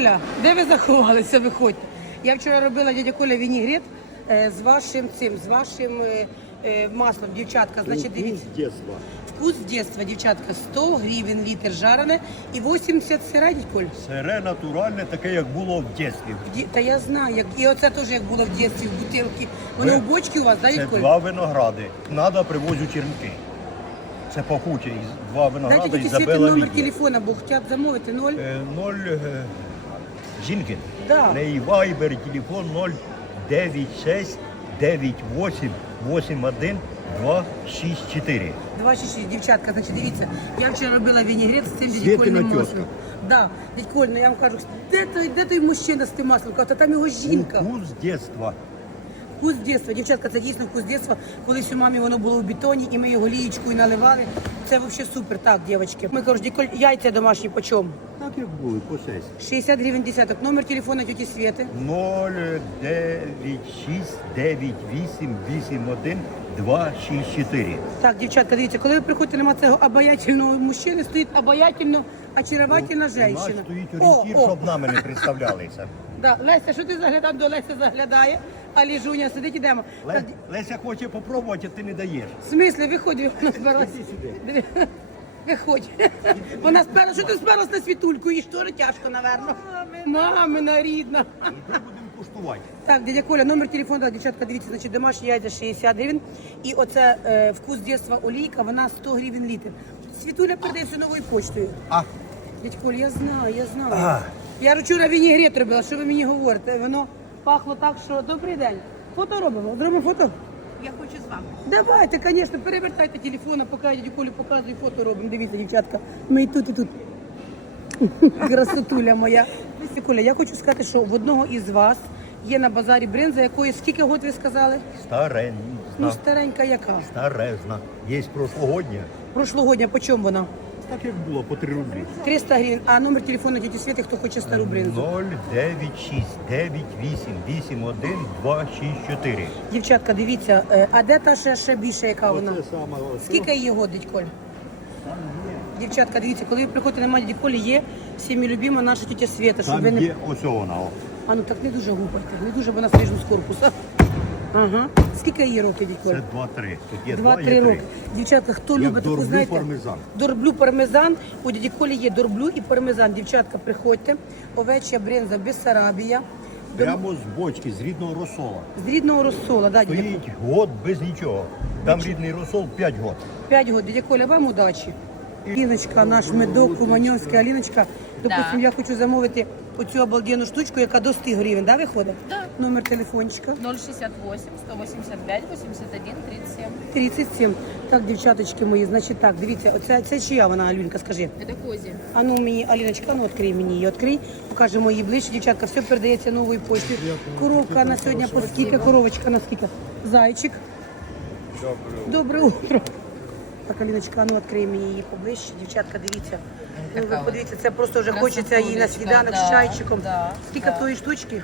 Коля, де ви заховалися? Виходьте. Я вчора робила дядя Коля вінігрет е, з вашим цим, з вашим е, е, маслом, дівчатка. Значить, дивіться. детства. Вкус дєтства, дівчатка, 100 гривень літр жарене і 80 сира, дядь Коль. Сире натуральне, таке, як було в ді- Та я знаю, як і оце теж як було в дєтстві, в бутилки. Воно Ви- в бочці у вас, да, Це Коль? два виногради. Надо привозю черенки. Це пахуче. із- Два Дайте виногради тільки світи Ізабела номер телефона, бо хоча б замовити ноль. Ноль жінки. Да. Неї вайбер, телефон 096 98 81 264. 26, дівчатка, значить, дивіться, я вчора робила вінігрет з цим Світина дядькольним тьотка. маслом. Да, дядь Коль, ну я вам кажу, де той, де той мужчина з тим маслом? Кажу, та там його жінка. Вкус дитинства. Вкус дєтства. Дівчатка, це дійсно вкус дєтства. Колись у мамі воно було в бетоні, і ми його лієчкою наливали. Це взагалі супер. Так, дівчатки. Ми кажуть, дядь Коль, яйця домашні по чому? Так як були, по 6. 60 гривень десяток. Номер телефона тьоті Свєти. 096 98 81 264. Так, дівчатка, дивіться, коли ви приходите на цього обаятельного мужчини, стоїть обаятельно очаровательна женщина. стоїть О, орієнтір, о. щоб нами не представлялися. Да. Леся, що ти заглядав до Леся заглядає, а Ліжуня сидить ідемо. Ле- Так, Леся хоче попробувати, а ти не даєш. В смислі, виходь, вона збиралась. Диви, Виходь. Вона сперла, що ти сперлась на світульку, їй штори тяжко, напевно. Мамина рідна. Куштувати. Так, дядя Коля, номер телефону, да, дівчатка, дивіться, значить, домашні яйця 60 гривень. І оце е, вкус дєтства олійка, вона 100 гривень літр. Світуля передає все новою почтою. А, Дядь я знаю, я знаю. А. Я вчора вінігрет робила, що ви мені говорите? Воно пахло так, що добрий день. Фото робимо, зробимо фото. Я хочу з вами. Давайте, звісно, перевертайте телефон, поки я дядю Колю показую, фото робимо. Дивіться, дівчатка, ми і тут, і тут. Красотуля моя. Коля, я хочу сказати, що в одного із вас є на базарі бринза, якої скільки год ви сказали? старезна. Ну, старенька яка. Старезна. Є прошлогодня. Прошлогодня, по чому вона? Так як було, по 3 рублі. 300 гривень. А номер телефону тіті Світи, хто хоче стару бринзу. 096 98 81 264. Дівчатка, дивіться, е, а де та ще, ще більше, яка вона? саме Скільки її годить, Коль? Дівчатка, дивіться, коли ви приходите на мать дяді є всіми любима наша тітя Света, щоб Там ви не... є ось вона. о. А ну так не дуже гупайте, не дуже, вона свіжу з корпуса. Ага. Скільки її років, дядь Коль? Це 2-3. Тут є 2 Два-три є 3. роки. Дівчатка, хто Як любить таку, дорблю знаєте? пармезан. Дорблю пармезан. У дяді Колі є дорблю і пармезан. Дівчатка, приходьте. Овечя бринза Бессарабія. Прямо з бочки, з рідного розсола. З рідного розсола, да, дядя Стоїть год без нічого. Там рідний розсол 5 год. П'ять років. Дядя Коля, вам удачі. Аліночка, наш медок, Куманьовська, Аліночка. Допустим, я хочу замовити оцю обалденну штучку, яка до 100 гривень, да, виходить? Да. Номер телефончика. 068 185 81 37. 37. Так, дівчаточки мої, значить так, дивіться, оце це чия вона, Алюнька, скажи. Это Кози. А ну мені, Аліночка, ну відкрий мені її, відкрий, покажемо її ближче. Дівчатка, все передається новою поштою. Коровка на сьогодні по скільки, коровочка на скільки? Зайчик. Добре утро. Так, Аліночка, ну відкрий мені її поближче. Дівчатка, дивіться. Ну, ви подивіться, це просто вже хочеться її на сніданок з чайчиком. да, Скільки да. тої штучки? Э,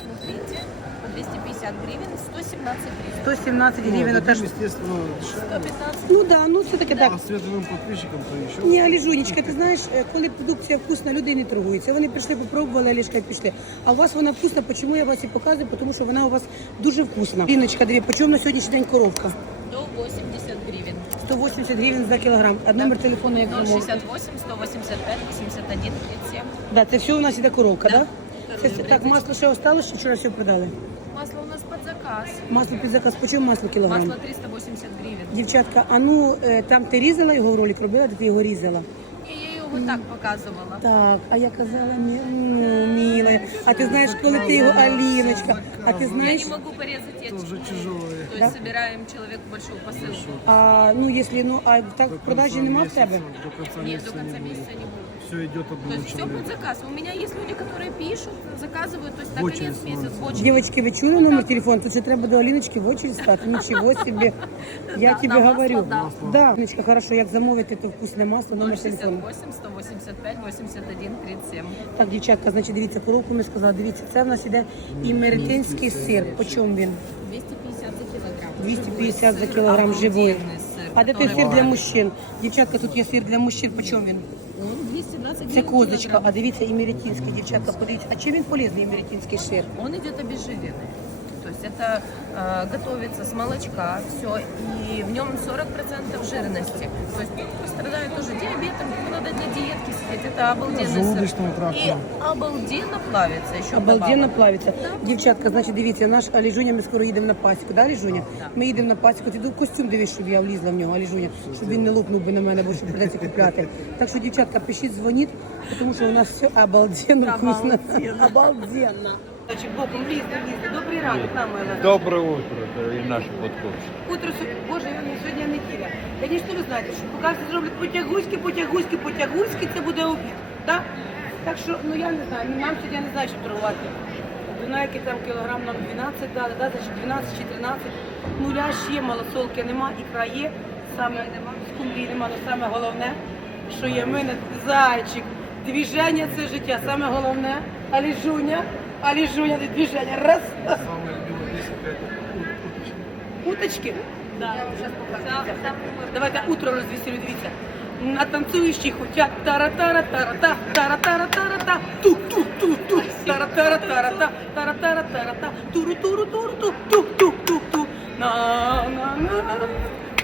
смотрите, по 250 гривен, 117 гривен. 117 гривень. Ну, теж. естественно, дешевле. 115 Ну да, ну все-таки так. А световым подписчикам то еще. Ні, Аліжунечка, ти знаєш, е, коли продукція вкусна, люди не торгуються. Вони прийшли, попробували, Алішка і пішли. А у вас вона вкусна, чому я вас і показую? Тому що вона у вас дуже вкусна. Ліночка, диві, по чому на сьогоднішній день коровка? до 80 гривен. 180 гривень за кілограм. А номер телефону як замовити? 068 185 81 37. Да, це все у нас іде коровка, Да. да? Це, так, масло ще осталось, чи вчора все продали? Масло у нас под заказ. Масло під заказ, по масло кілограм? Масло 380 гривен. Дівчатка, а ну е, там ти різала його ролик, робила, де ти його різала? И я вот так показывала. Так, а я казала, ні, ну, милая. А ти знаєш, коли ти його Аліночка, а ти Я знаєш, не могу порезать эти. Тоже тяжелые. То есть собираем человеку большую посылку. а, ну, якщо, ну, а так в продажі нема в тебе? До конца Нет, месяца до конца не будет. месяца не будет. Все идет То одному есть все под человеку. заказ. У меня есть люди, которые пишут, заказывают, то есть на В очередь конец месяца. становятся. в очередь. Дівчатки, ви чули номер телефону? Тут ще треба до Аліночки в очередь стати. Нічого собі. Я Да, тобі на масло, говорю. да. Да. Аліночка, хорошо, як замовити то вкусне масло, номер телефону. 068 185 81 37. Так, дівчатка, значить, дивіться, коровку ми сказали, дивіться, це в нас іде імеретинський сир. По чому він? 250 за килограмм. 250 за Сыр кілограм живий. обалденный сыр, А де той который сир для вам- мужчин? Дівчатка, тут є сир для мужчин, по чому він? Он 220 Це козочка, а дивіться, і меретінський, дівчатка, подивіться. А чим він полезний, меретінський шир? Он идет обезжиренный. То есть это э, готовится с молочка, все, и в нем 40% жирности. То есть ну, страдают тоже диабетом, ему надо для диетки сидеть. Это обалденный сыр. Желудочного тракта. И обалденно плавится еще Обалденно вдобавок. плавиться. Дівчатка, значить, дивіться, наш Аліжуня, ми скоро їдемо на пасіку, да, Аліжуня? Ми їдемо на пасіку, ти костюм дивись, щоб я влізла в нього, Аліжуня, щоб він не лопнув би на мене, бо ще придеться купляти. Так що, дівчатка, пишіть, дзвоніть, тому що у нас все обалденно вкусно. Обалденно. Боком влізли, влізли. Добрий ранок, нам. Доброе утро, дорогі наші подкупці. Утро, сьогодні- боже, сьогодні неділя. Звісно, ви знаєте, що поки всі зроблять потягуськи, потягуськи, потягуськи, це буде обід. Так? Так що, ну я не знаю, нам сьогодні не знаю, що торгувати. Дунаки там кілограм нам 12 дали, да, значить 12 чи 13. Ну ляж є, малосолки нема, ікра є, саме нема, скумбрії нема, але саме головне, що є в мене зайчик. Двіження це життя, саме головне. Аліжуня, аліжуня, двіження. Раз. Самое любимое есть опять уточка. Уточки? Да. Давайте утро розвеселю, дивіться. На танцюючі хотять тара тара тара та тара тара тара та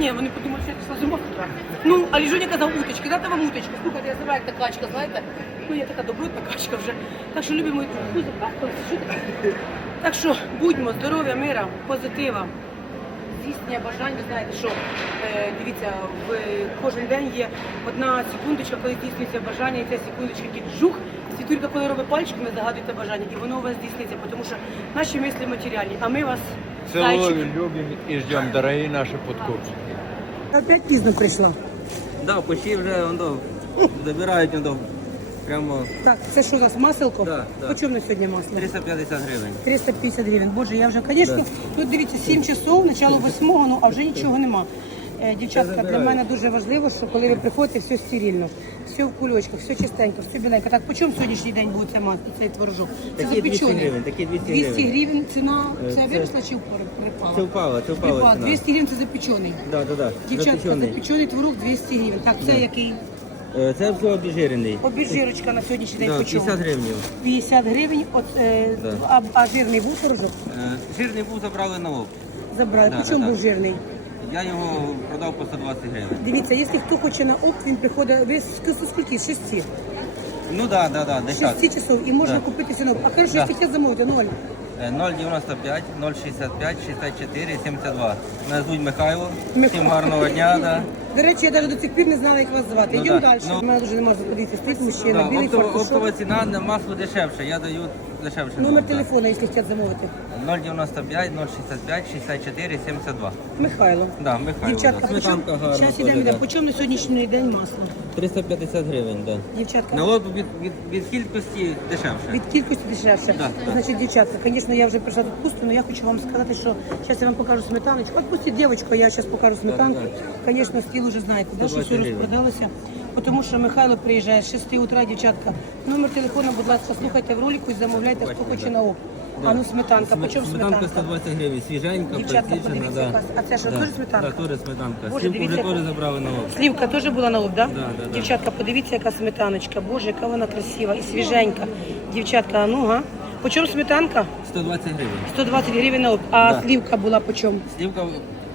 ні, вони подумали, що я пішла з. Ну, а Ліжуня казав уточки, дати вам уточку. Слухайте, я знаю, як та качка, знаєте? Ну, я така добротна качка вже. Так що любимо ну, запахалися, що таке? Так що будьмо здоров'я, мира, позитива здійснення бажань, ви знаєте, що е, дивіться, в кожен день є одна секундочка, коли здійснюється бажання, і ця секундочка тільки жух. Світулька, коли робить пальчиками, загадуєте бажання, і воно у вас здійсниться, тому що наші мислі матеріальні, а ми вас Цілую, любим любимо і ждемо, наши наші подкупці. Опять пізно прийшла. Да, почти вже он до, добирають он до, прямо Так, це що у нас маселко? Да, да. По чому на сьогодні масло? 350 гривень. 350 гривень. Боже, я вже, звісно, тут дивіться, 7 часов, начало 8, ну а вже нічого нема. Е, Дівчатка, для мене дуже важливо, що коли ви приходите, все стерильно, все в кульочках, все чистенько, все біленько. Так, по чому сьогоднішній день буде це масло, цей творожок? Це Такі 200 запечений. гривень, такі 200 200 гривень. гривень ціна, Е, це це- виросла чи впор- припала? Це впало, це впало Припала. ціна. 200 гривень це запечений. Да, да, да. Дівчатка, Запечений. запечений творог 200 гривень. Так, це який? Е, Це все обіжирений. Обіжирочка на сьогоднішній день Да, по чому? 50 гривень. 50 гривень, от, е, Да. а, а жирний був творожок? Жирний був забрали на лоб. Забрали. Да, по да, чому да. був жирний? Я його продав по 120 гривень. Дивіться, якщо хто хоче на опт, він приходить ви з скільки? З шести. Ну да, да, да, Шести десятки. часов і можна Да. купити сінок. А кажуть, Да. хотять замовити, ноль. Е, 095, 065, 64, 72. Мене звуть Михайло. Мих- Всім гарного дня. Да. До речі, я навіть до цих пір не знала, як вас звати. Ну, Йдемо да. далі. Ну- У мене дуже немає заходити. Стоїть мужчина, Да, білий оптова, фартушок. оптова ціна на масло дешевше. Я даю дешевше. Номер телефону, якщо хочуть замовити. 095 065 64 72. Михайло. Да, Михайло. Дівчатка, да. чому? Сметанка гарна. Зараз теж, йдемо, да. да. по чому на сьогоднішній день масло? 350 гривень, да. Дівчатка, Налог від, від, від кількості дешевше. від кількості дешевше. Да, да. Значить, дівчатка, звісно, я вже прийшла тут пусто, але я хочу вам сказати, що зараз я вам покажу сметаночку. От пустіть дівчинку, я зараз покажу сметанку. Звісно, стіл вже знаєте, да, що все розпродалося. Тому що Михайло приїжджає з 6 утра, дівчатка. Номер телефону, будь ласка, слухайте в ролику і замовляйте, хто хоче на ок. А ну сметанка, по чому Сметанка сметанка? 120 гривень, свіженька, Дівчатка, просічена, подивіться, да. яка. А це що, теж сметанка? Да, теж сметанка. Боже, Слівку вже теж забрали на лоб. Слівка теж була на лоб, да? Да, да, да. Дівчатка, подивіться, яка сметаночка. Боже, яка вона красива і свіженька. Дівчатка, а ну га. По чому сметанка? 120 гривень. 120 гривень на лоб. А Да. слівка була по чому? Слівка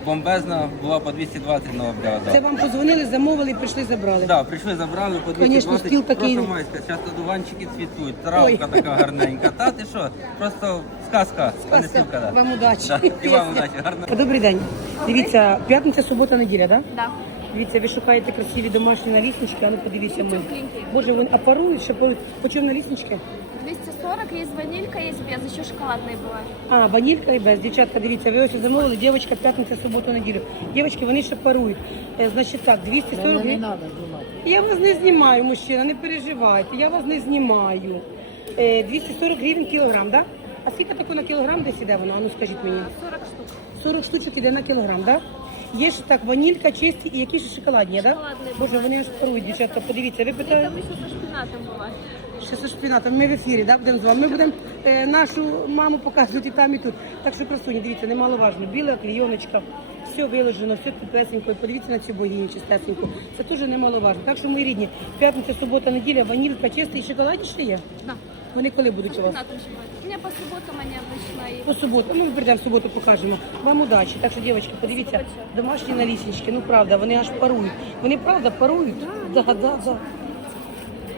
бомбезна, була по 220 на обряд. Це вам позвонили, замовили прийшли, забрали. Да, прийшли, забрали по 220. Конечно, стіл такий- Просто майська, зараз одуванчики цвітуть, травка така гарненька. Та ти що, просто сказка, а не слівка. Да. Вам удачі. Да. І вам удачі, гарно. Добрий день. Дивіться, п'ятниця, субота, неділя, так? Да. Дивіться, ви шукаєте красиві домашні наліснички, а ну подивіться ми. Боже, вони а парують, ще парують. По чому наліснички? 240, есть ванилька, есть без, еще шоколадные бывают. А, ванілька і без. Дівчатка, дивіться, ви ось замовили, дівчатка, п'ятниця, суботу, неділю. Дівчатки, вони ще парують. Е, Значить так, 240 гривень. Я вас не знімаю, мужчина, не переживайте, я вас не знімаю. Е, 240 гривень кілограм, так? Да? А скільки таке на кілограм десь іде воно? А ну скажіть мені. 40 штук. 40 штучок іде на кілограм, так? Да? Є ж так, ванілька, чисті і які ж шоколадні, так? Шоколадні Да? Боже, вони аж парують, дівчатка, подивіться, ви И питаєте. там еще со шпинатом бывает. Ще шпінатом. Ми в ефірі, да, будемо з вами. Ми будемо е, нашу маму показувати і там, і тут. Так що красуні, дивіться, немаловажно. Біла клійоночка, все виложено, все теплесенько. І Подивіться на цю богиню чистесеньку. Це теж немаловажно. Так що, мої рідні, п'ятниця, субота, неділя, ванілька, чиста і шоколаді ще є? Да. Вони коли будуть у вас? У меня по субботам они обычно и По суботу. Ну, ми прийдемо в суботу, покажемо. Вам удачі. Так що, дівчатки, подивіться, домашні наліснички, ну правда, вони аж парують. Вони правда парують? Да, да, да.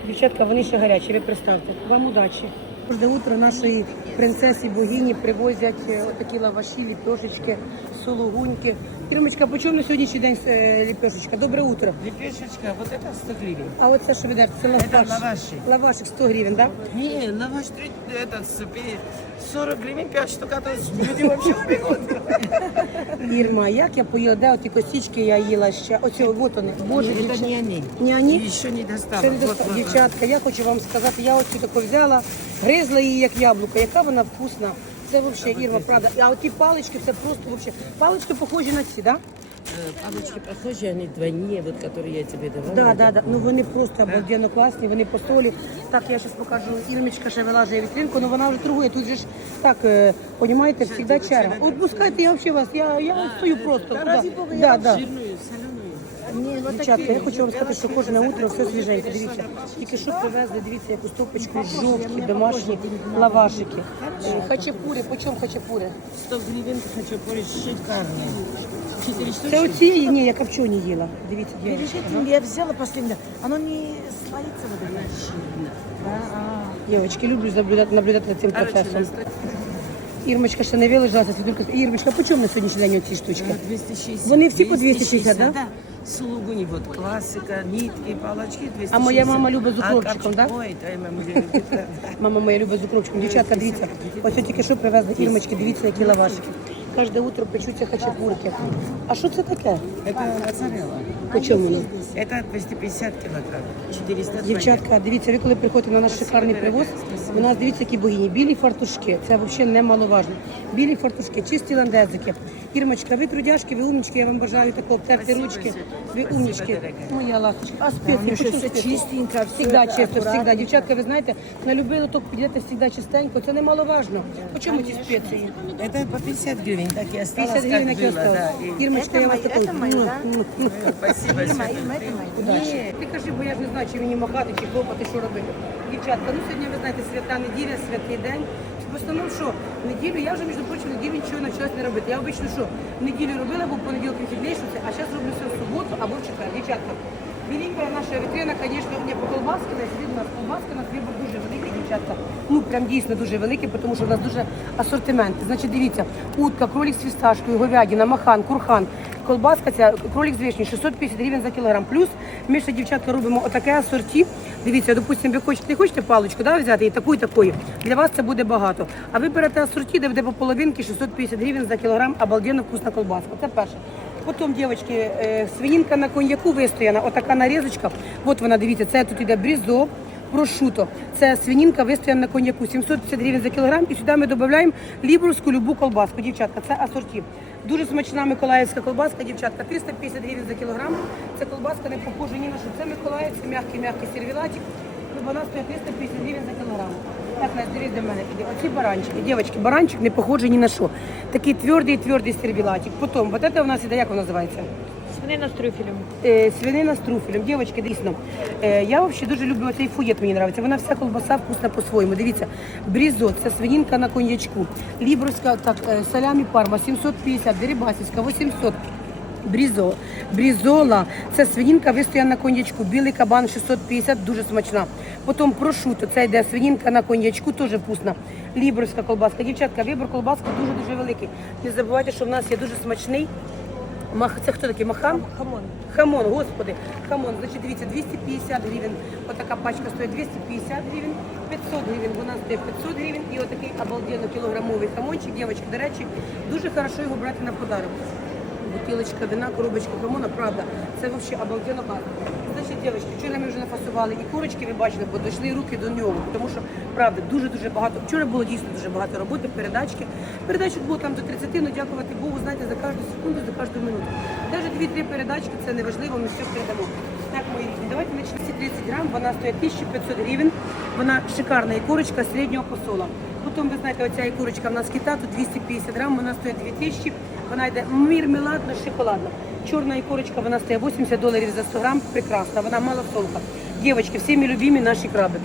Дівчатка, вони ще гарячі, ви представте. Вам удачі. Кожне утро нашої принцесі богині привозять такі отакі лаваші, ліпешечки, сологуньки. Ірмочка, по чому на сьогоднішній день е, ліпешечка? Добре утро. Лепешечка, вот это 100 гривен. А оце що ви дайте? Це лаваш. лаваші. Лавашик 100 гривень, так? Да? Не, на ваш три, этот, с- пи- 40 гривен 5 штук, а то люди вообще убегут. Ірма, як я поїла, де оті косички я їла ще. Оці, от вони. Боже, Это дівчата. не они. Не они? Еще не достала. Це не Вот, доста- вот, вот. Дівчатка, я хочу вам сказати, я оцю таку взяла, гризла її як яблуко, яка вона вкусна. Це взагалі, Ірма, правда. А оті палички, це просто взагалі. Палички похожі на ці, так? Э, Палочки похожи, они двойные, вот которые я тебе давала. Да, да, да. Ну вони просто обалденно класні, вони по солі. Так, я зараз покажу. Ірмочка ще вилажує вітринку, але вона вже торгує. Тут же ж так, е, понімаєте, завжди черга. От пускайте, я взагалі вас, я, я стою просто. Да, да, да. Жирную, соленую. Не, вот Дівчатка, я хочу вам сказати, що кожне утро все свіженьке. Дивіться, тільки що привезли, дивіться, яку стопочку жовті, домашні лавашики. Е, Хачапурі, по чому хачапурі? 100 гривен хочу порезать шикарные. Четыре штучки. Це оці, ні, я копчені їла. Дивіться, Перед дівчатка. этим я взяла последнее. Оно не слоится вот это. Дівчатки, люблю наблюдати, наблюдати за цим процесом. Ірмочка ще не вилежалася, свідулька. Ірмочка, по чому на сьогоднішній день оці штучки? 260. Вони всі по 260, да? да? Сулугуни, вот классика, нитки, палочки 260. А моя мама любить з укропчиком, да? Ой, твоя мама любит. да. Мама моя любить з укропчиком. Дівчатка, дивіться, ось я тільки що привезли ірмочки, дивіться, які лавашики. Кожне утро печуться хачапурки. А що це таке? Это моцарелла. По чому воно? Это 250 килограмм. 400. Дівчатка, дивіться, ви коли приходите на наш шикарний привоз, у нас дивіться, які богині. Білі фартушки, це взагалі немаловажно Білі фартушки, чисті ландезики. Ірмочка, ви трудяшки, ви умнички, я вам бажаю такого обтерти Спасибо, ручки. Света. Ви Спасибо, умнички. дорогая. Моя ласточка. А специи, Потому что почему все специи? чистенько, все Всегда это чисто, аккуратно. всегда. Дівчатка, ви знаєте, на любий лоток підете завжди чистенько, це немаловажно. По чому ці спеції? Это по 50 гривен, так и осталось, 50 гривень, как як і было, да. осталось. И- Ірмочка, я вас такою. Спасибо, Света. Удачі. Ти кажи, бо я ж не знаю, чи мені махати, чи хлопати, що робити. Дівчатка, ну сьогодні ви знаєте, свята неділя, святий день. Основному що? В неділю, я вже, між прочим, неділю нічого почалась не робити. Я обично що? В неділю робила, бо в понеділок вихідний, що це, а зараз роблю все в суботу або в четвер. Дівчатка, велика наша вітрина, звісно, не по колбаски, на у нас колбаска, у нас дуже великий, дівчатка. Ну, прям дійсно дуже великий, тому що в нас дуже асортимент. Значить, дивіться, утка, кролик з фісташкою, говядина, махан, курхан. Колбаска ця, кролик з вишні, 650 гривень за кілограм. Плюс ми ще, дівчатка, робимо отаке асорті. Дивіться, допустимо, ви хочете, хочете паличку да, взяти і таку, і такої. Для вас це буде багато. А ви берете асорті, де буде по половинки 650 гривень за кілограм, обалденно вкусна колбаска. Це перше. Потім, дівчатки, е, свинінка на коньяку вистояна, отака нарізочка. От вона, дивіться, це тут іде брізо, прошуто. Це свинінка вистояна на коньяку, 750 гривень за кілограм. І сюди ми додаємо лібровську любу колбаску. Дівчатка, це асорті. Дуже смачна миколаївська колбаска, дівчатка, 350 гривень за кілограм. Це колбаска не похожа ні на що. Це Миколаїв, це м'який, м'який сервілатик. Ну, Вона стоїть 350 гривень за кілограм. Так, Настя, дивись до мене. Іди. Оці баранчики. Дівчатки, баранчик не похожий ні на що. Такий твердий, твердий сервілатик. Потім, вот это у нас іде, як воно називається? Свинина с трюфелем. Е, свинина з труфелем. Дівчатки, дійсно. Е, я взагалі дуже люблю цей фуєт, мені подобається. Вона вся колбаса вкусна по-своєму. Дивіться, брізо, це свинінка на коньячку. Лібровська, так, е, салямі парма, 750, дерибасівська, 800. Брізо, брізола, це свинінка вистояна на коньячку, білий кабан 650, дуже смачна. Потім прошуто, це йде свинінка на коньячку, теж вкусна. Лібровська колбаска. Дівчатка, вибір колбаски дуже-дуже великий. Не забувайте, що в нас є дуже смачний Мах, це хто такий? Махан? Хамон. Хамон, господи. Хамон. Значить, дивіться, 250 гривень. Отака пачка стоїть 250 гривень, 500 гривень, вона стоїть 500 гривень. І отакий обалденно кілограмовий хамончик. Дівчатки, до речі, дуже хорошо його брати на подарок. Бутилочка вина, коробочка хамона, правда, це взагалі обалденно класно. Значить, дівчатки, вчора ми вже нафасували і курочки, ви бачили, бо дійшли руки до нього, тому що, правда, дуже-дуже багато. Вчора було дійсно дуже багато роботи, передачки. Передачок було там до 30, ну дякувати Богу, знаєте, за кожну секунду, за кожну минуту. Навіть дві-три передачки це не важливо, ми все передамо. Так, мої рідні, давайте на 30 грам, вона стоїть 1500 гривень, вона шикарна і курочка середнього посола. Потім, ви знаєте, оця і курочка в нас кита, тут 250 грам, вона стоїть 2000, Вона йде мірмеладно шоколадна. Чорна ікорочка, вона стоїть 80 доларів за 100 грам. Прекрасна, вона мала солка. Дівчатки, всіми любимі наші крабики.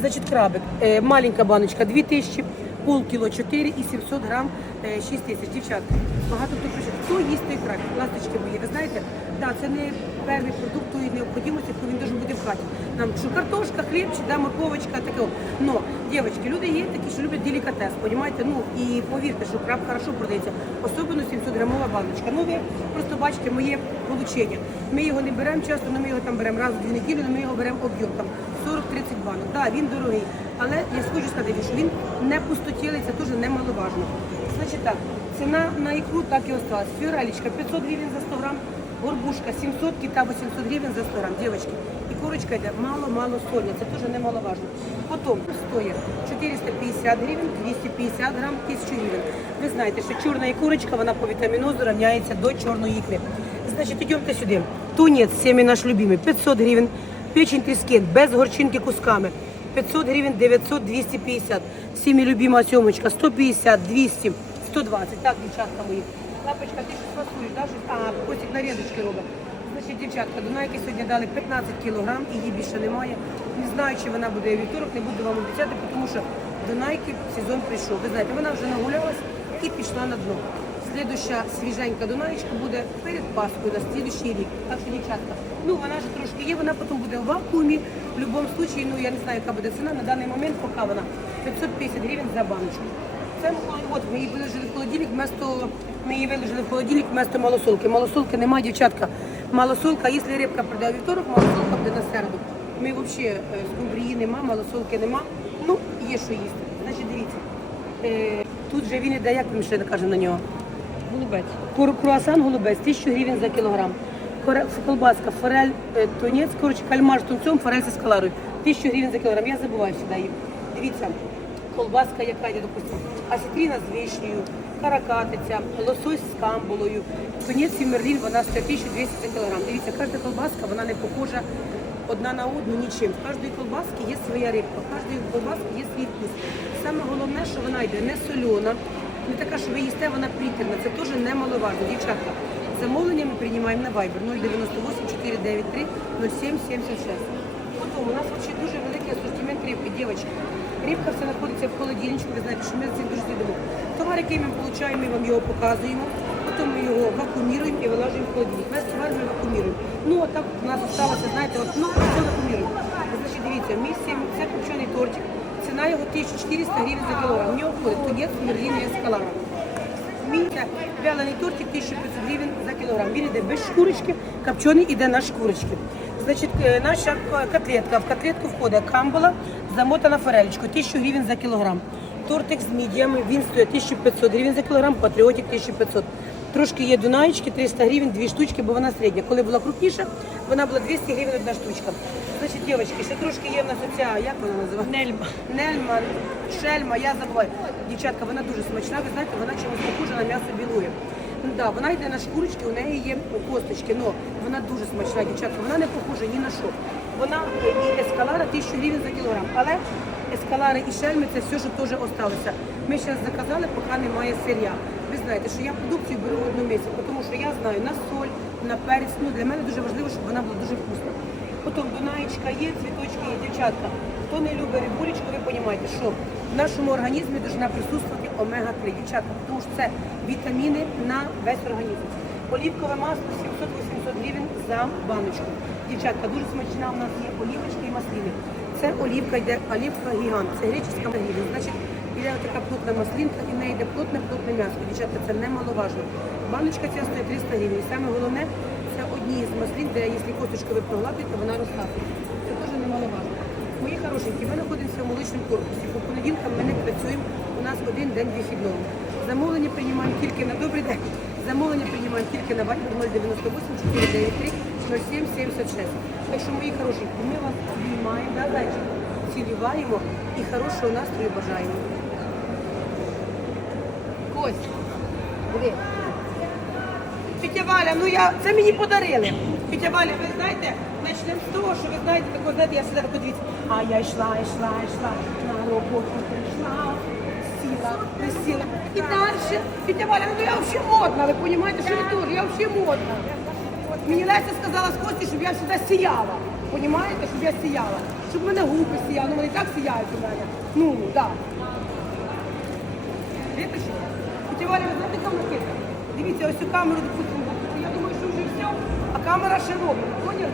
Значить, крабик, е, маленька баночка 2000, полкіло 4 і 700 грам 6 тисяч. Дівчатка, багато хто пише, хто їсть той крабик? Ласточки мої, ви знаєте, да, це не перший продукт тої необхідності, яку він дуже буде в хаті. Нам що картошка, хлібчик, да, морковочка, таке. Но, дівчатки, люди є такі, що люблять делікатес, понімаєте? Ну, і повірте, що краб хорошо продається, особливо 700 грамова баночка. Ну, ви просто бачите моє получення. Ми його не беремо часто, але ми його там беремо раз в дві неділі, але ми його беремо об'єм там 40-30 банок. Так, да, він дорогий, але я хочу сказати, що він не пустотілий, це дуже немаловажно. Значить так, ціна на ікру так і осталась. Фіорелічка 500 гривень за 100 грам, горбушка 700 кита 800 гривень за 100 грам. Дівчатки, і курочка йде мало-мало сольна, це дуже немаловажно. Потім стоїть 450 гривень, 250 грам, 1000 гривень. Ви знаєте, що чорна ікорочка, вона по вітамінозу рівняється до чорної ікри. Значить, йдемте сюди. Тунець, семі наш любимий, 500 гривень. Печень тріскин, без горчинки кусками. 500 гривень, 900, 250. Всіми любима сьомочка, 150, 200, 120. Так, дівчатка мої. Лапочка, ти щось фасуєш, да? щось? А, котик нарізочки робить. Значить, дівчатка, Дунайки сьогодні дали 15 кілограм, і її більше немає. Не знаю, чи вона буде вівторок, не буду вам обіцяти, тому що Дунайки сезон прийшов. Ви знаєте, вона вже нагулялась і пішла на дно. Слідуща свіженька Дунаєчка буде перед Паскою на слідущий рік. Так що, дівчатка, ну вона ж трошки є, вона потім буде в вакуумі. В будь-якому випадку, ну я не знаю, яка буде ціна. На даний момент поки вона 550 гривень за баночку. Це от ми її виложили в холодильник, вместо, ми її виложили в холодильник вместо малосолки. Малосолки немає, дівчатка. Малосолка, якщо рибка прийде вівторок, малосолка буде на середу. Ми взагалі е, скумбрії нема, малосолки нема. Ну, є що їсти. Значить, дивіться. Е, тут же він іде, як ми ще кажемо на нього? Голубець. Круасан голубець 1000 гривень за кілограм. Колбаска, форель, е, тунець, коротше, кальмар з тунцем, форель зі скаларою. 1000 гривень за кілограм. Я забуваю їх. Дивіться, колбаска, яка йде, допустимо, асетріна з вишнею, каракатиця, лосось з камбулою, тунець і мерлін, вона стоїть 1200 за кілограм. Дивіться, кожна колбаска, вона не похожа одна на одну нічим. В кожної колбаски є своя рибка, в кожної колбаски є свій вкус. Саме головне, що вона йде не сольона, не така, що ви їсте, вона притерна. Це теж немаловажно. Дівчатка, замовлення ми приймаємо на Viber 098 493 0776. Потім у нас дуже великий асортимент рибки, дівчатки. Рибка все знаходиться в холодильничку, ви знаєте, що ми за цим дуже слідимо. Товар, який ми отримуємо, ми вам його показуємо, потім ми його вакууміруємо і вилажуємо в холодильник. Весь товар ми вакууміруємо. Ну, а так у нас залишилося, знаєте, от, ну, все вакууміруємо. Значить, дивіться, місці, це копчений тортик, ціна його 1400 гривень за кілограм. В нього входить тунець, мерлін і ескалара. Мій вялений тортик 1500 гривень за кілограм. Він іде без шкурочки, копчений іде на шкурочки. Значить, е, наша котлетка. В котлетку входить камбала, замотана форелечку, 1000 гривень за кілограм. Тортик з мідіями, він стоїть 1500 гривень за кілограм, патріотик 1500. Трошки є дунаєчки, 300 гривень, дві штучки, бо вона середня. Коли була крупніша, вона була 200 гривень одна штучка. Значить, дівчатки, ще трошки є в нас оця, як вона називається? Нельма. Нельма, шельма, я забуваю. Дівчатка, вона дуже смачна, ви знаєте, вона чомусь похожа на м'ясо білує. Да, вона йде на шкурочки, у неї є косточки, але вона дуже смачна, дівчатка, вона не похожа ні на що. Вона е, і ескалара 1000 гривень за кілограм, але ескалари і шельми це все, що теж осталося. Ми зараз заказали, поки немає сир'я. Ви знаєте, що я продукцію беру в одному місці, тому що я знаю на соль, на перець. Ну, для мене дуже важливо, щоб вона була дуже вкусна. Потім дунаєчка є, цвіточки є, дівчатка. Хто не любить рибулечку, ви розумієте, що в нашому організмі повинна присутствувати омега-3, дівчатка, тому що це вітаміни на весь організм. Олівкове масло 700-800 гривень за баночку. Дівчатка, дуже смачна у нас є олівочки і масліни. Це олівка йде, олівка гігант, це греческа гривень. Значить, іде така плотна маслинка, і в неї йде плотне-плотне м'ясо. Дівчатка, це немаловажно. Баночка ця стоїть 300 гривень. Саме головне, це одні з маслин, де якщо косточку ви прогладите, вона розкапує. Це теж немаловажно. Мої хорошенькі, ми знаходимося в молочному корпусі. По понеділкам ми не працюємо. У нас один день вихідного. Замовлення приймаємо тільки на добрий день. Замовлення приймаємо тільки на Viber 098 493 0776. Так що, мої хорошенькі, ми вас обіймаємо, да, зайчик? цілюваємо і хорошого настрою бажаємо. Кость, диви. Тетя Валя, ну я це мені подарили. Тетя Валя, ви знаєте, почнемо з того, що ви знаєте, тако, знаєте, я сюди подивіться. А я йшла, йшла, йшла, на роботу прийшла, модна. Присіла. І далі. Тетя Валя, ну я взагалі модна, ви розумієте, що ви теж, я взагалі модна. Мені Леся сказала з Кості, щоб я завжди сіяла. Понімаєте, щоб я сіяла. Щоб мене губи сіяли, ну вони і так сіяють у мене. Ну, так. Випишіть. Тетя Валя, ви знаєте камерки? Дивіться, ось цю камеру, допустимо, я думаю, що вже все, а камера ще робить. Поняли?